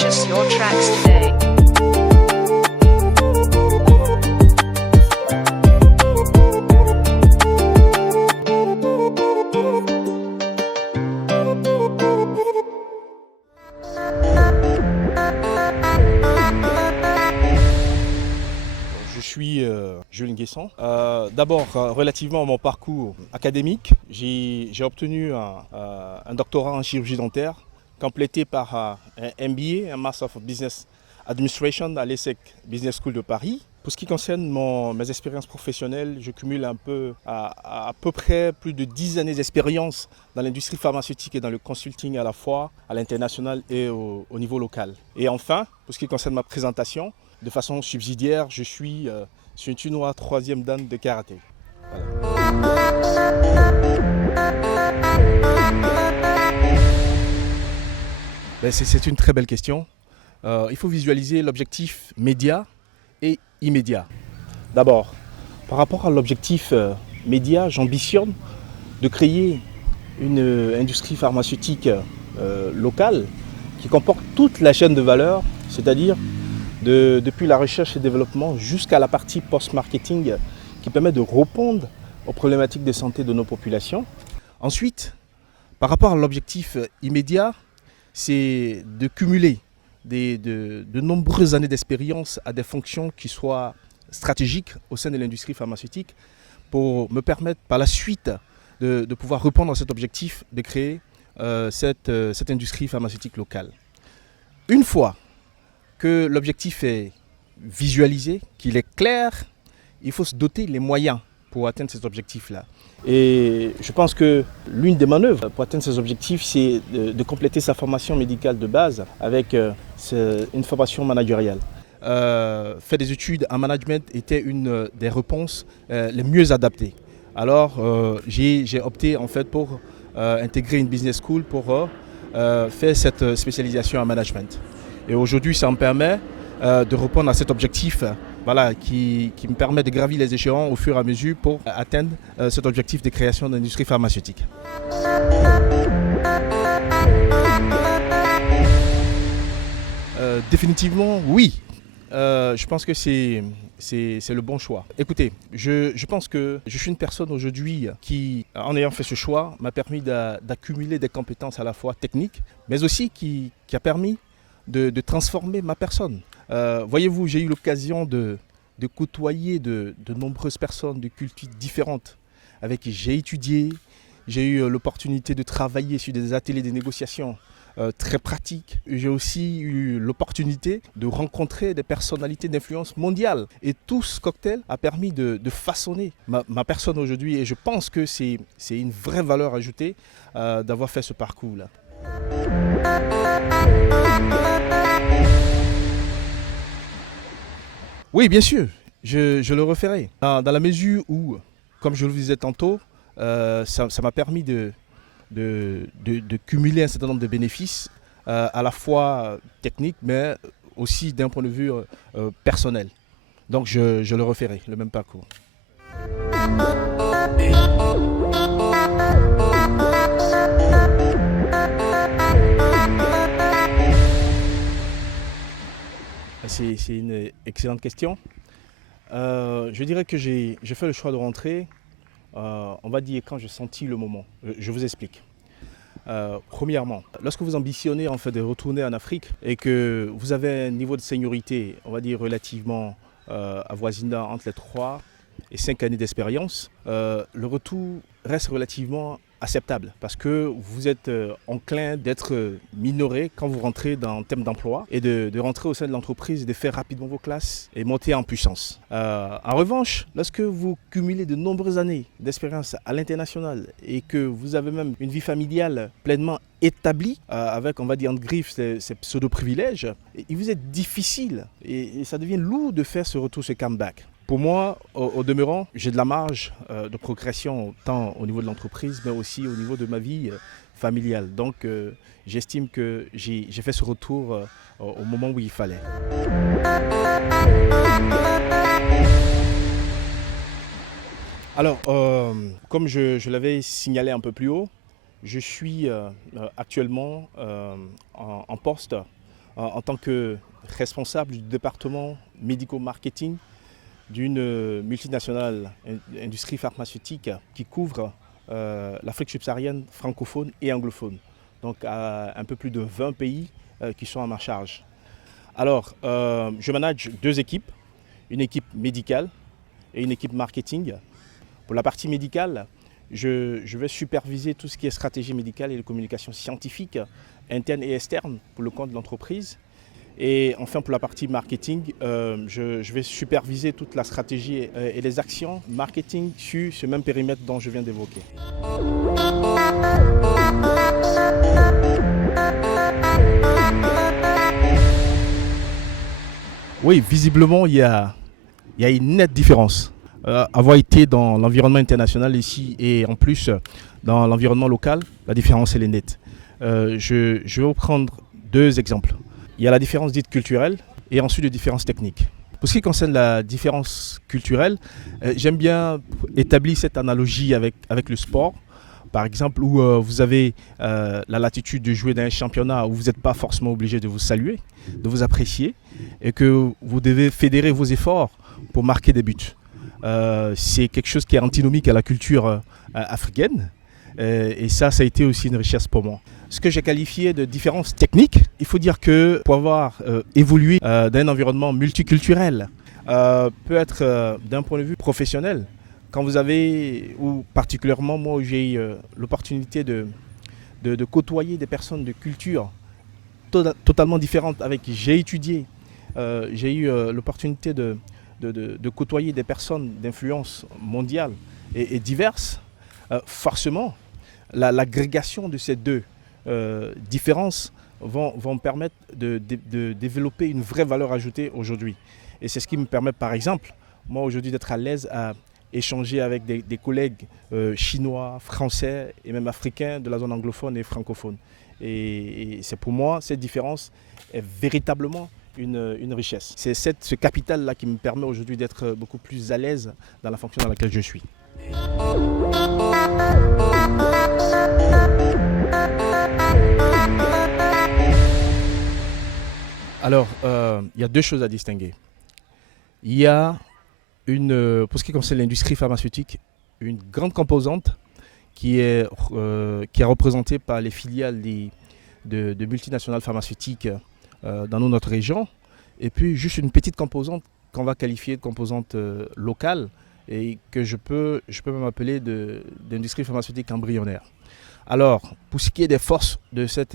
Purchase your tracks today. Je suis Jules Nguesson. D'abord, relativement à mon parcours académique, j'ai obtenu un doctorat en chirurgie dentaire, complété par un MBA, un Master of Business Administration à l'ESSEC Business School de Paris. Pour ce qui concerne mes expériences professionnelles, je cumule à peu près plus de 10 années d'expérience dans l'industrie pharmaceutique et dans le consulting à la fois à l'international et au niveau local. Et enfin, pour ce qui concerne ma présentation, de façon subsidiaire, je suis une Chinois 3e dan de karaté. Voilà. C'est une très belle question. Il faut visualiser l'objectif média et immédiat. D'abord, par rapport à l'objectif média, j'ambitionne de créer une industrie pharmaceutique locale qui comporte toute la chaîne de valeur, c'est-à-dire depuis la recherche et développement jusqu'à la partie post-marketing qui permet de répondre aux problématiques de santé de nos populations. Ensuite, par rapport à l'objectif immédiat, c'est de cumuler de nombreuses années d'expérience à des fonctions qui soient stratégiques au sein de l'industrie pharmaceutique pour me permettre par la suite de pouvoir répondre à cet objectif de créer cette industrie pharmaceutique locale. Une fois que l'objectif est visualisé, qu'il est clair, il faut se doter les moyens pour atteindre cet objectif-là. Et je pense que l'une des manœuvres pour atteindre ces objectifs, c'est de compléter sa formation médicale de base avec une formation managériale. Faire des études en management était une des réponses les mieux adaptées. Alors j'ai opté en fait pour intégrer une business school pour faire cette spécialisation en management. Et aujourd'hui, ça me permet de répondre à cet objectif qui me permet de gravir les échelons au fur et à mesure pour atteindre cet objectif de création d'industrie pharmaceutique. Définitivement, oui. Je pense que c'est le bon choix. Écoutez, je pense que je suis une personne aujourd'hui qui, en ayant fait ce choix, m'a permis d'accumuler des compétences à la fois techniques, mais aussi qui a permis de transformer ma personne. Voyez-vous, j'ai eu l'occasion de côtoyer de nombreuses personnes de cultures différentes avec qui j'ai étudié. J'ai eu l'opportunité de travailler sur des ateliers de négociation très pratiques. J'ai aussi eu l'opportunité de rencontrer des personnalités d'influence mondiale. Et tout ce cocktail a permis de façonner ma personne aujourd'hui. Et je pense que c'est une vraie valeur ajoutée d'avoir fait ce parcours-là. Oui, bien sûr, je le referai. Dans la mesure où, comme je le disais tantôt, ça m'a permis de cumuler un certain nombre de bénéfices, à la fois techniques, mais aussi d'un point de vue personnel. Donc je le referai, le même parcours. C'est une excellente question. Je dirais que j'ai fait le choix de rentrer, on va dire, quand j'ai senti le moment. Je vous explique. Premièrement, lorsque vous ambitionnez en fait de retourner en Afrique et que vous avez un niveau de seniorité, on va dire relativement avoisinant entre les 3 et 5 années d'expérience, le retour reste relativement acceptable parce que vous êtes enclin d'être minoré quand vous rentrez dans le thème d'emploi et de rentrer au sein de l'entreprise et de faire rapidement vos classes et monter en puissance. En revanche, lorsque vous cumulez de nombreuses années d'expérience à l'international et que vous avez même une vie familiale pleinement établie, avec, on va dire, entre griffes, ces pseudo-privilèges, il vous est difficile et ça devient lourd de faire ce retour, ce comeback. Pour moi, au demeurant, j'ai de la marge de progression tant au niveau de l'entreprise, mais aussi au niveau de ma vie familiale. Donc, j'estime que j'ai fait ce retour au moment où il fallait. Alors, comme je l'avais signalé un peu plus haut, je suis actuellement en poste en tant que responsable du département médico-marketing d'une multinationale industrie pharmaceutique qui couvre l'Afrique subsaharienne francophone et anglophone. Donc un peu plus de 20 pays qui sont à ma charge. Alors, je manage 2 équipes, une équipe médicale et une équipe marketing. Pour la partie médicale, je vais superviser tout ce qui est stratégie médicale et de communication scientifique, interne et externe pour le compte de l'entreprise. Et enfin, pour la partie marketing, je vais superviser toute la stratégie et les actions marketing sur ce même périmètre dont je viens d'évoquer. Oui, visiblement, il y a une nette différence. Avoir été dans l'environnement international ici et en plus dans l'environnement local, la différence elle est nette. Je vais vous prendre 2 exemples. Il y a la différence dite culturelle et ensuite les différences techniques. Pour ce qui concerne la différence culturelle, j'aime bien établir cette analogie avec le sport. Par exemple, où vous avez la latitude de jouer dans un championnat où vous n'êtes pas forcément obligé de vous saluer, de vous apprécier, et que vous devez fédérer vos efforts pour marquer des buts. C'est quelque chose qui est antinomique à la culture africaine, et ça a été aussi une richesse pour moi. Ce que j'ai qualifié de différence technique, il faut dire que pour avoir évolué dans un environnement multiculturel, peut être d'un point de vue professionnel, quand vous avez, ou particulièrement moi où j'ai eu l'opportunité de côtoyer des personnes de culture totalement différentes avec qui j'ai étudié, j'ai eu l'opportunité de côtoyer des personnes d'influence mondiale et diverses, forcément l'agrégation de ces 2 différences vont me permettre de développer une vraie valeur ajoutée aujourd'hui. Et c'est ce qui me permet par exemple, moi aujourd'hui d'être à l'aise à échanger avec des collègues chinois, français et même africains de la zone anglophone et francophone. Et c'est pour moi, cette différence est véritablement une richesse. C'est ce capital-là qui me permet aujourd'hui d'être beaucoup plus à l'aise dans la fonction dans laquelle je suis. Alors, il y a 2 choses à distinguer. Il y a pour ce qui concerne l'industrie pharmaceutique, une grande composante qui est représentée par les filiales de multinationales pharmaceutiques dans notre région, et puis juste une petite composante qu'on va qualifier de composante locale et que je peux même appeler d'industrie pharmaceutique embryonnaire. Alors, pour ce qui est des forces de cette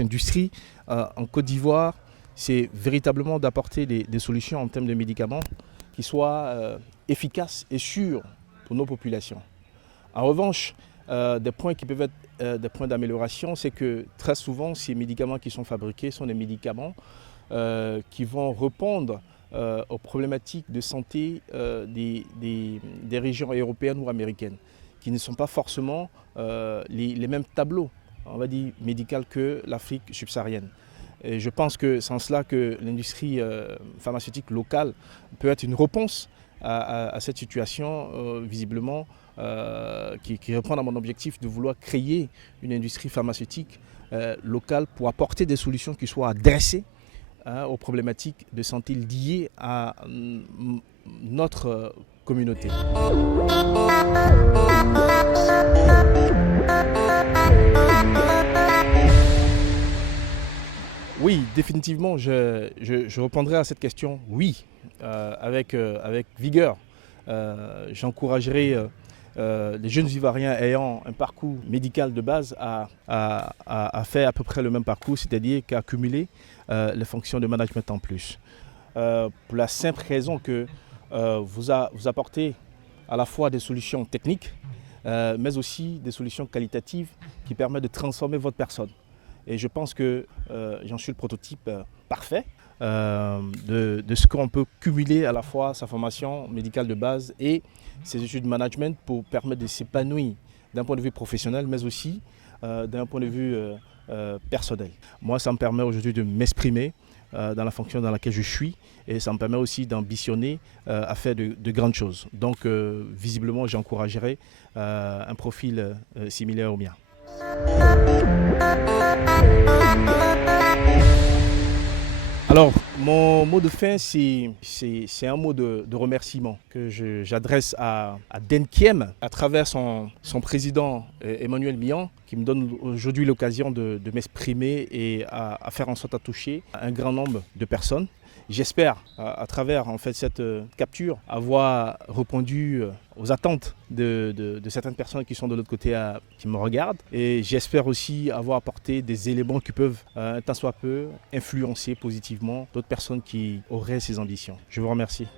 industrie, en Côte d'Ivoire, c'est véritablement d'apporter des solutions en termes de médicaments qui soient efficaces et sûrs pour nos populations. En revanche, des points qui peuvent être des points d'amélioration, c'est que très souvent, ces médicaments qui sont fabriqués sont des médicaments qui vont répondre aux problématiques de santé des régions européennes ou américaines, qui ne sont pas forcément les mêmes tableaux, on va dire, médicaux que l'Afrique subsaharienne. Et je pense que c'est en cela que l'industrie pharmaceutique locale peut être une réponse à cette situation, visiblement, qui répond à mon objectif de vouloir créer une industrie pharmaceutique locale pour apporter des solutions qui soient adressées aux problématiques de santé liées à notre communauté. Oui, définitivement, je répondrai à cette question, oui, avec vigueur. J'encouragerai les jeunes Ivoiriens ayant un parcours médical de base à faire à peu près le même parcours, c'est-à-dire qu'à cumuler les fonctions de management en plus. Pour la simple raison que vous apportez à la fois des solutions techniques, mais aussi des solutions qualitatives qui permettent de transformer votre personne. Et je pense que j'en suis le prototype parfait de ce qu'on peut cumuler à la fois sa formation médicale de base et ses études de management pour permettre de s'épanouir d'un point de vue professionnel, mais aussi d'un point de vue personnel. Moi, ça me permet aujourd'hui de m'exprimer dans la fonction dans laquelle je suis et ça me permet aussi d'ambitionner à faire de grandes choses. Donc, visiblement, j'encouragerai un profil similaire au mien. Alors, mon mot de fin, c'est un mot de remerciement que j'adresse à Denkiem à travers son président Emmanuel Mian, qui me donne aujourd'hui l'occasion de m'exprimer et à faire en sorte à toucher un grand nombre de personnes. J'espère, à travers en fait, cette capture, avoir répondu aux attentes de certaines personnes qui sont de l'autre côté, qui me regardent. Et j'espère aussi avoir apporté des éléments qui peuvent, un tant soit peu, influencer positivement d'autres personnes qui auraient ces ambitions. Je vous remercie.